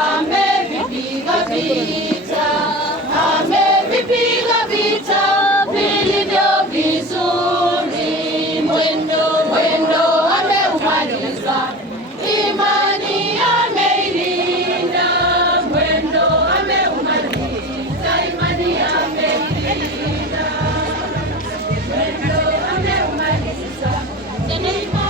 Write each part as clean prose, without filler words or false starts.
amevipiga vita, amevipiga vita vilivyo vizuri, mwendo ameumaliza, imani ameilinda, mwendo ameumaliza, imani ameilinda, mwendo ameumaliza, imani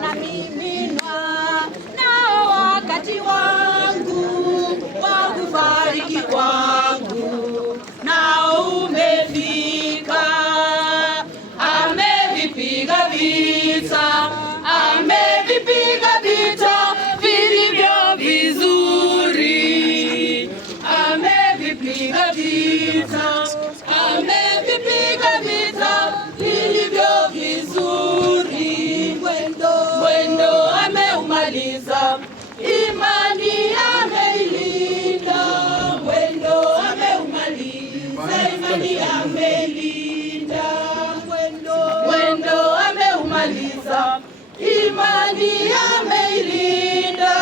na miminwa na wakati wangu wa kufariki kwangu na umefika. Amevipiga vita, amevipiga vita vilivyo vizuri, amevipiga vita, amevipiga vita vilivyo vizuri, mwendo ameumaliza, imani ameilinda, mwendo ameumaliza, imani ameilinda, mwendo ameumaliza, imani ameilinda,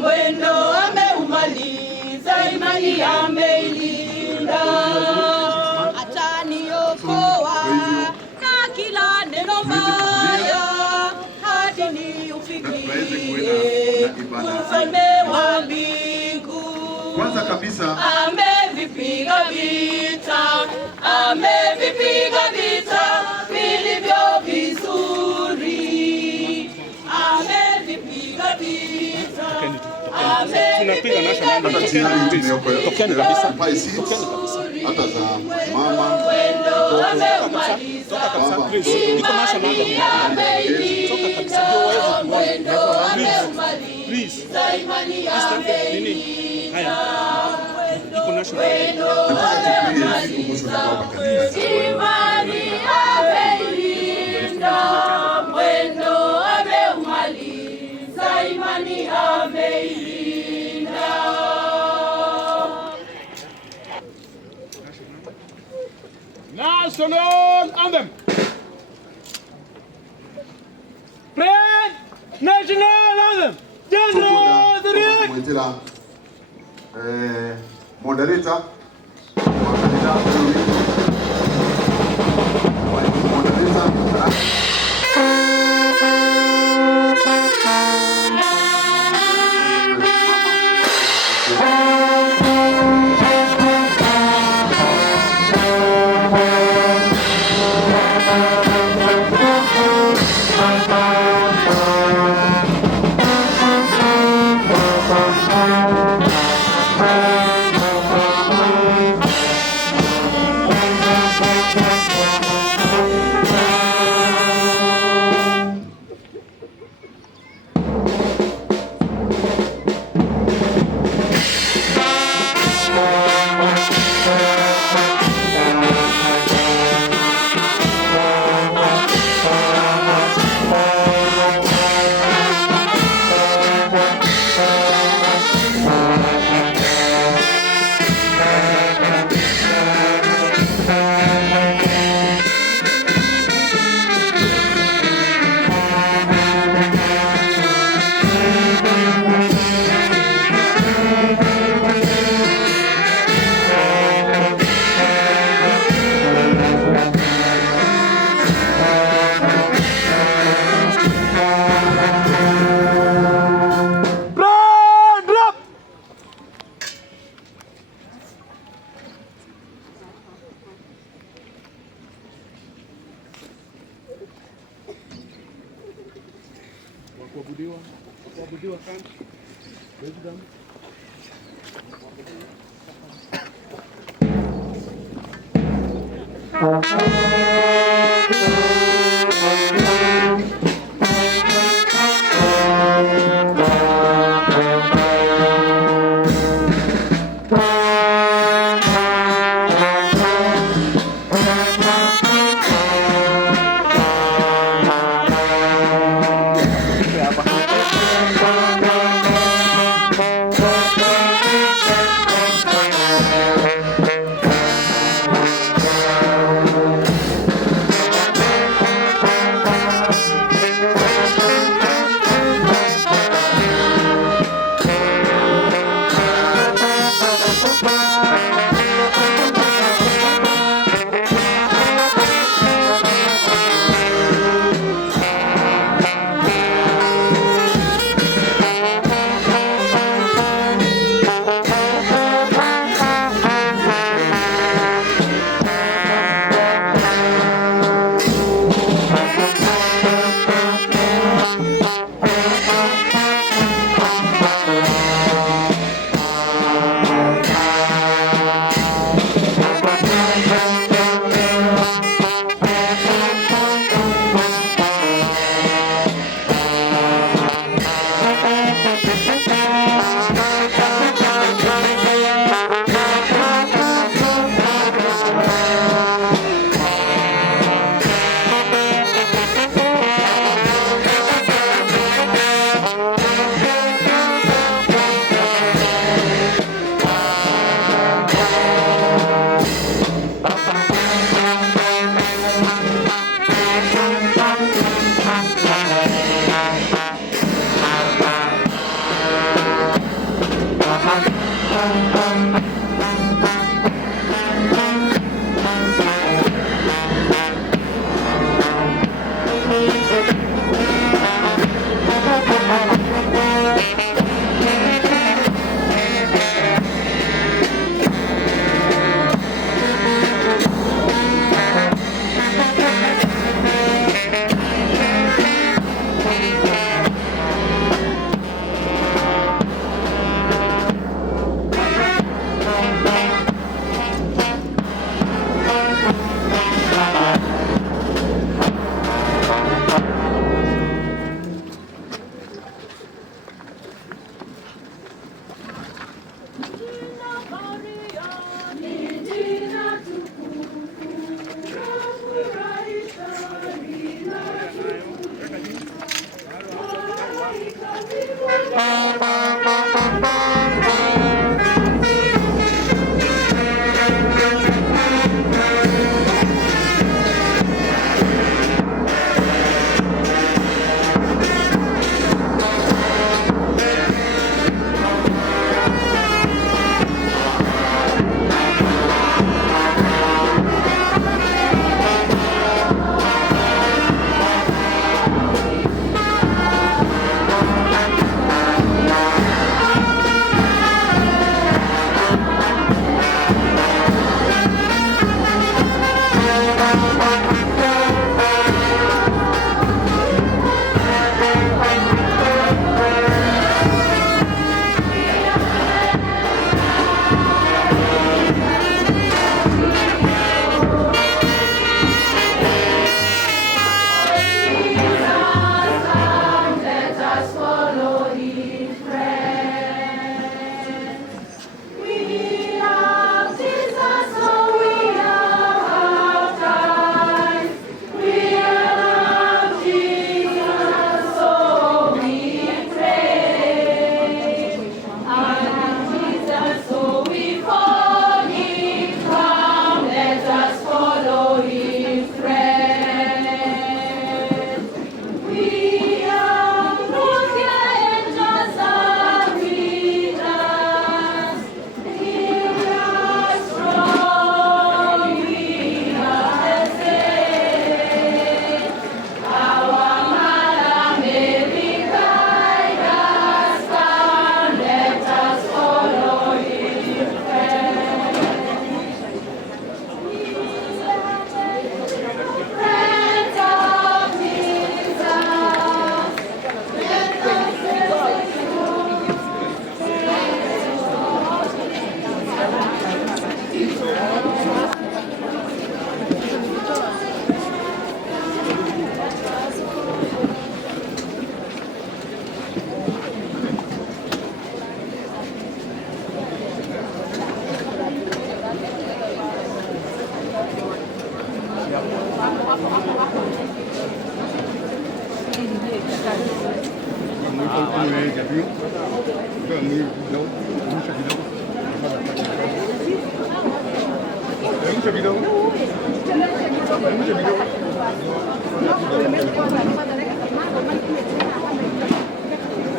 mwendo ameumaliza, imani ameilinda, ataniokoa na kila neno baya hadi niufikie ufalme wa mbingu. Kwanza kabisa amevipiga vita, amevipiga vita vilivyo vizuri, amevipiga vita, amevipiga vita hata za mama National anthem. Pledge national anthem. General moderator Kuabudiwa sana. Wisdom.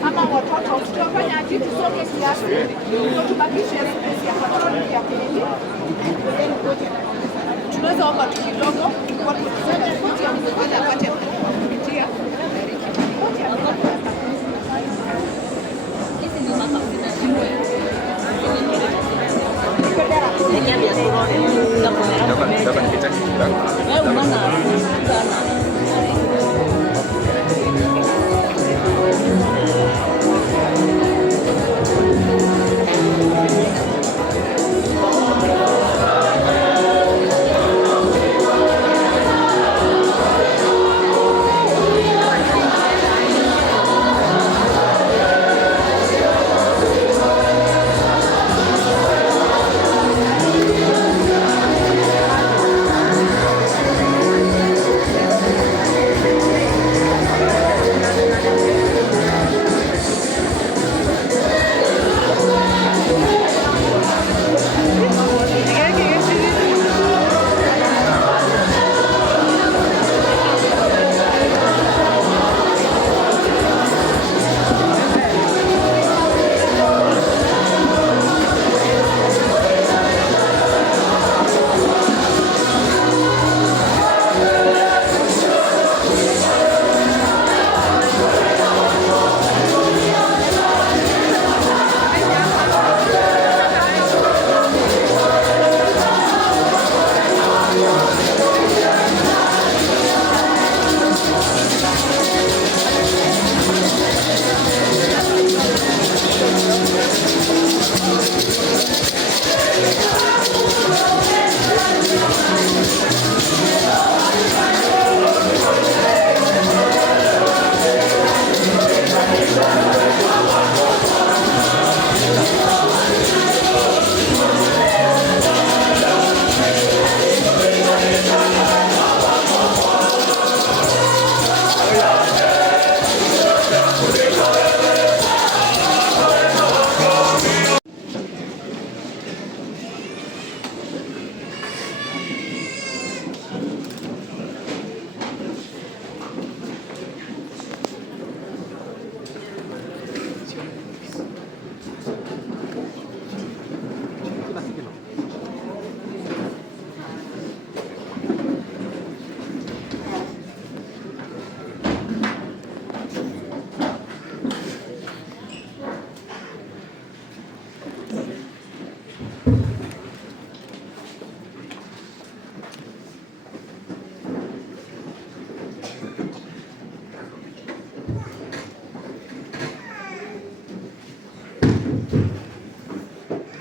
ama watoto tutafanya kitu sote kiasi ndio tubakishe ya patroni ya kliniki. Tunaweza omba tu kidogo kwa kusema kuti ya mzee apate kupitia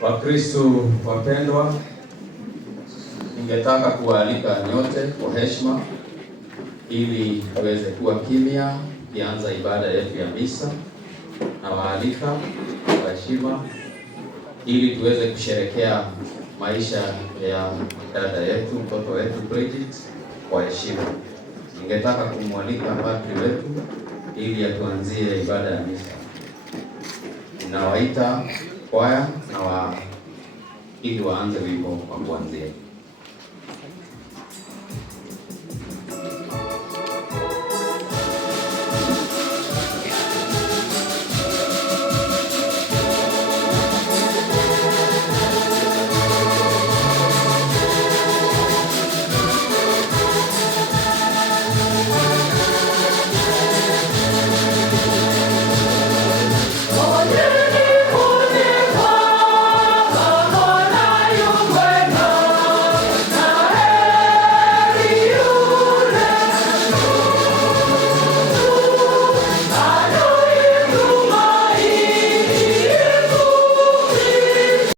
Wakristo wapendwa, ningetaka kuwaalika nyote kwa heshima ili tuweze kuwa kimya kianza ibada yetu ya misa, na waalika kwa heshima ili tuweze kusherekea maisha ya dada yetu, mtoto wetu Bridget kwa heshima. Ningetaka kumwalika padri wetu ili atuanzie ibada ya misa. Ninawaita kwaya na ili waanze wimbo wa kuanzia.